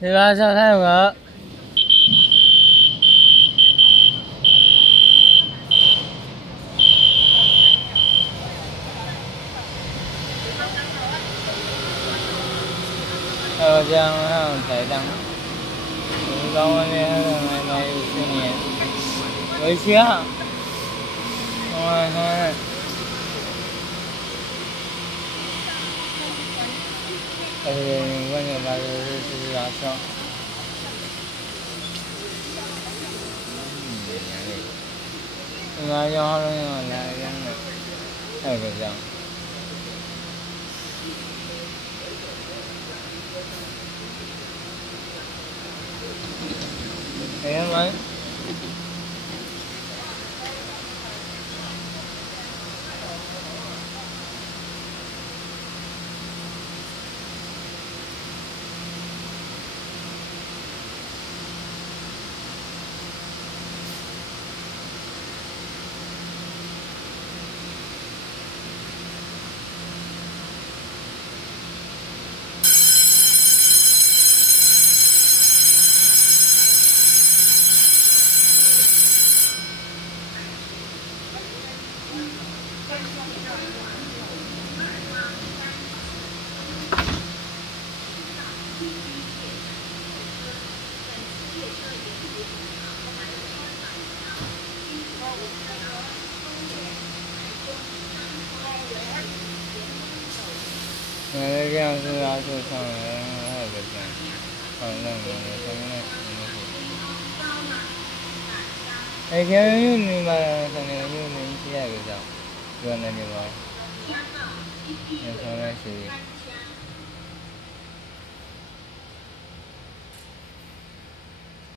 你把小菜个。还有这样台灯，我刚外面买有去年，回去啊，我看，关键把这是啥烧？那要好容易来一点的，还有个这样。哎呀妈！这样是拉出上来，还有个这样，放那个上面那。哎，天有你嘛？上面有你起来个这样，就那地方，那上面是。